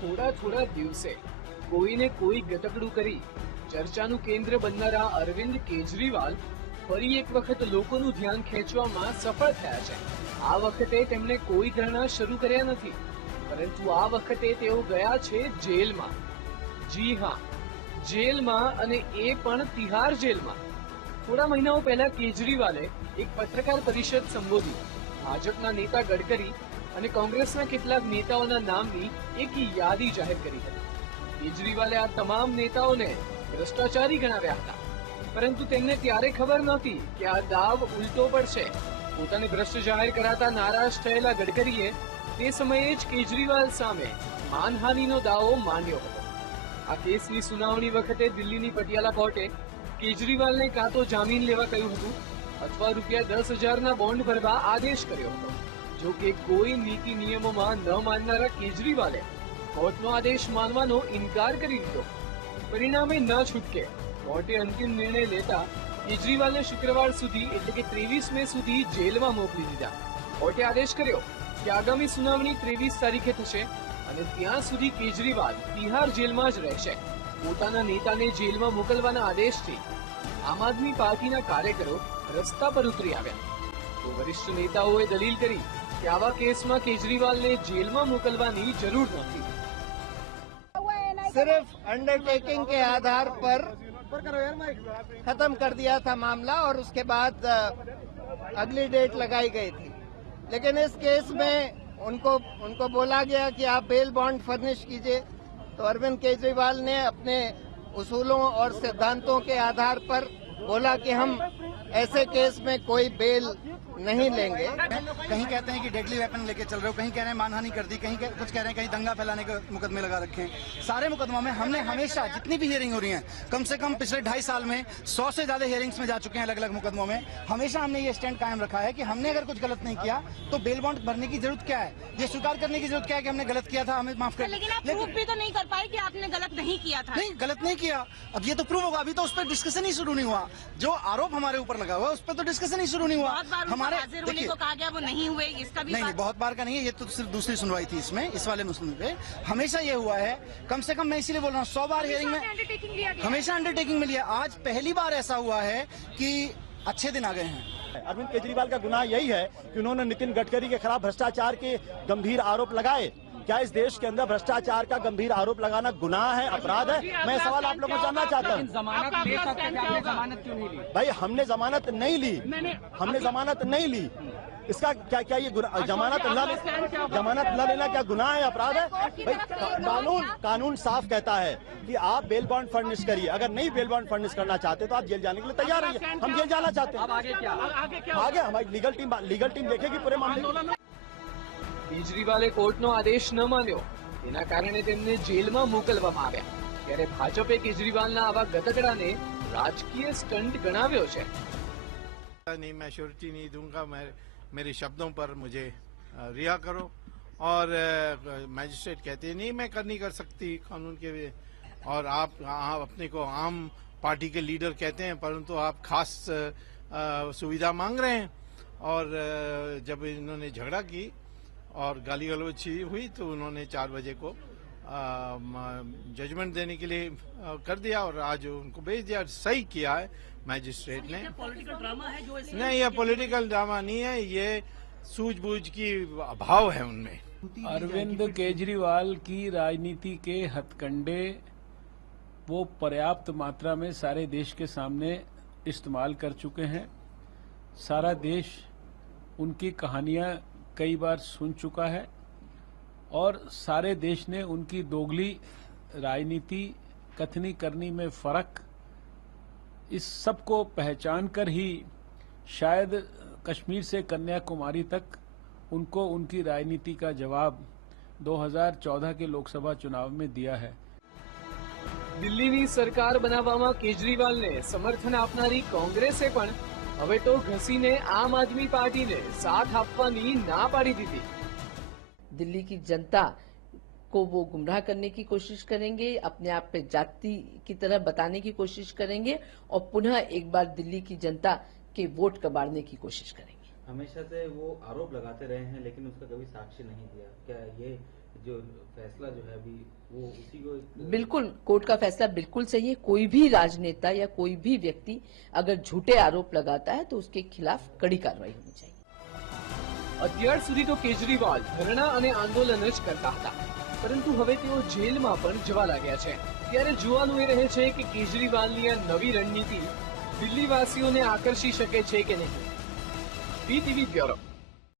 થોડા થોડા દિવસે કોઈને કોઈ ગતકડું કરી ચર્ચાનું કેન્દ્ર બનનારા અરવિંદ કેજરીવાલ ફરી એક વખત લોકોનું ધ્યાન ખેંચવામાં સફળ થયા છે। આ વખતે તેમણે કોઈ ધરણા શરૂ કર્યા નથી, પરંતુ આ વખતે તેઓ ગયા છે જેલમાં। જી હા, જેલમાં, અને એ પણ તિહાર જેલમાં। થોડા મહિનાઓ પહેલા કેજરીવાલે એક પત્રકાર પરિષદ સંબોધી ભાજપના નેતા ગડકરી અને કોંગ્રેસના કેટલાક નેતાઓના નામની એક યાદી જાહેર કરી હતી। કેજરીવાલે આ તમામ નેતાઓને ભ્રષ્ટાચારી ગણાવ્યા હતા, પરંતુ તેમને ત્યારે ખબર નહોતી કે આ દાવ ઉલટો પડશે। પોતાને ભ્રષ્ટ જાહેર કરાતા નારાજ થયેલા ગડકરીએ તે સમયે જ કેજરીવાલ સામે માનહાનિનો દાવો માંડ્યો હતો। આ કેસની સુનાવણી વખતે દિલ્હીની પટિયાલા કોર્ટે કેજરીવાલને કાં તો જામીન લેવા કહ્યું હતું અથવા ₹10,000ના બોન્ડ ભરવા આદેશ કર્યો હતો। જો કે કોઈ નીતિ નિયમોમાં ન માનનારા કેજરીવાલે કોર્ટનો આદેશ માનવાનો ઇનકાર કરી દીધો। પરિણામે ન છૂટકે કોર્ટે અંતિમ નિર્ણય લેતા કેજરીવાલને શુક્રવાર સુધી એટલે કે 23 મે સુધી જેલમાં મોકલી દીધા। કોર્ટે આદેશ કર્યો કે આગામી સુનાવણી 23 તારીખે થશે અને ત્યાં સુધી કેજરીવાલ તિહાર જેલમાં જ રહેશે। પોતાના નેતાને જેલમાં મોકલવાના આદેશથી આમ આદમી પાર્ટીના કાર્યકરો રસ્તા પર ઉતરી આવ્યા। તો વરિષ્ઠ નેતાઓએ દલીલ કરી કે આવા કેસમાં કેજરીવાલને જેલમાં મોકલવાની જરૂર નહોતી। सिर्फ अंडरटेकिंग के आधार पर खत्म कर दिया था मामला और उसके बाद अगली डेट लगाई गई थी, लेकिन इस केस में उनको बोला गया कि आप बेल बॉन्ड फर्निश कीजिए। तो अरविंद केजरीवाल ने अपने उसूलों और सिद्धांतों के आधार पर बोला कि हम ऐसे केस में कोई बेल नहीं लेंगे। कहीं कहते हैं कि डेडली वेपन लेके चल रहे हो, कहीं कह रहे हैं मानहानि कर दी, कहीं कुछ कह रहे हैं कहीं दंगा फैलाने के मुकदमे लगा रखे हैं। सारे मुकदमों में हमने हमेशा जितनी भी हियरिंग हो रही है, कम से कम पिछले 2.5 साल में 100 से ज्यादा हियरिंग्स में जा चुके हैं अलग अलग मुकदमों में। हमेशा हमने ये स्टैंड कायम रखा है कि हमने अगर कुछ गलत नहीं किया तो बेल बॉन्ड भरने की जरूरत क्या है, ये स्वीकार करने की जरूरत क्या है कि हमने गलत किया था, हमें माफ कर। लेकिन आप प्रूफ भी तो नहीं कर पाए कि आपने गलत नहीं किया था। नहीं, गलत नहीं किया, अब ये तो प्रूव होगा। अभी तो उस पर डिस्कशन ही शुरू नहीं हुआ। जो आरोप हमारे ऊपर लगा हुआ है उस पर तो डिस्कशन ही शुरू नहीं हुआ। हमारे गया वो नहीं हुए, इसका भी नहीं, बहुत बार का नहीं है, ये तो सिर्फ दूसरी सुनवाई थी इसमें, इस वाले मुस्लिम पे हमेशा ये हुआ है। कम से कम मैं इसीलिए बोल रहा हूँ 100 बार हियरिंग में हमेशा अंडरटेकिंग में लिया। आज पहली बार ऐसा हुआ है कि अच्छे दिन आ गए हैं। अरविंद केजरीवाल का गुनाह यही है कि उन्होंने नितिन गडकरी के खिलाफ भ्रष्टाचार के गंभीर आरोप लगाए। क्या इस देश के अंदर भ्रष्टाचार का गंभीर आरोप लगाना गुनाह है, अपराध है? मैं सवाल आप लोगों को जानना चाहता हूँ। जमानत क्यों नहीं ली? भाई हमने जमानत नहीं ली, हमने जमानत नहीं ली। इसका क्या क्या ये जमानत न लेना क्या गुनाह है, अपराध है? भाई कानून साफ कहता है कि आप बेल बॉन्ड फर्निश करिए। अगर नहीं बेल बॉन्ड फर्निश करना चाहते तो आप जेल जाने के लिए तैयार रहिए। हम जेल जाना चाहते हैं। आगे क्या? आगे हमारी लीगल टीम देखेगी पूरे मामले को। કેજરીવાલે કોર્ટનો આદેશ ન માન્યો, તેના કારણે તેમને જેલમાં મોકલવામાં આવ્યા। ત્યારે ભાજપે કેજરીવાલના આવા ગતકડાને રાજકીય સ્ટન્ટ ગણાવ્યો છે। नहीं, मैं श्योरिटी नहीं दूंगा। मैं मेरे शब्दों पर मुझे रिहा करो। और मैजिस्ट्रेट कहते हैं नहीं, मैं नहीं कर सकती कानून के। और आप अपने को आम पार्टी के लीडर कहते हैं, परंतु आप खास सुविधा मांग रहे हैं। और जब इन्होंने झगड़ा की और गाली गलौज हुई तो उन्होंने 4 बजे को जजमेंट देने के लिए कर दिया और आज उनको भेज दिया। सही किया है मैजिस्ट्रेट ने। पॉलिटिकल ड्रामा है जो नहीं, ये पॉलिटिकल ड्रामा नहीं है, ये सूझबूझ की अभाव है उनमें। अरविंद केजरीवाल की राजनीति के हथकंडे वो पर्याप्त मात्रा में सारे देश के सामने इस्तेमाल कर चुके हैं। सारा देश उनकी कहानियां कई बार सुन चुका है और सारे देश ने उनकी दोगली राजनीति, कथनी करनी में फर्क, इस सब को पहचान कर ही शायद कश्मीर से कन्याकुमारी तक उनको उनकी राजनीति का जवाब 2014 के लोकसभा चुनाव में दिया है। દિલ્હીની સરકાર બનાવવામાં કેજરીવાલને સમર્થન આપનારી કોંગ્રેસે પણ હવે તો ઘસીને આમ આદમી પાર્ટીને સાથ આપવાની ના પાડી દીધી। दिल्ली की जनता को वो गुमराह करने की कोशिश करेंगे, अपने आप पे जाति की तरह बताने की कोशिश करेंगे और पुनः एक बार दिल्ली की जनता के वोट कबाड़ने की कोशिश करेंगे। हमेशा से वो आरोप लगाते रहे हैं लेकिन उसका कभी साक्ष्य नहीं दिया। क्या ये जो फैसला जो है अभी वो उसी को बिल्कुल कोर्ट का फैसला बिल्कुल सही है। कोई भी राजनेता या कोई भी व्यक्ति अगर झूठे आरोप लगाता है तो उसके खिलाफ कड़ी कार्रवाई होनी चाहिए। અત્યાર સુધી તો કેજરીવાલ ધરણા અને આંદોલન જ કરતા હતા, પરંતુ હવે તેઓ જેલમાં પણ જવા લાગ્યા છે। ત્યારે જોવાનું એ રહે છે કે કેજરીવાલની આ નવી રણનીતિ દિલ્હીવાસીઓને આકર્ષી શકે છે કે નહીં। VTV bureau.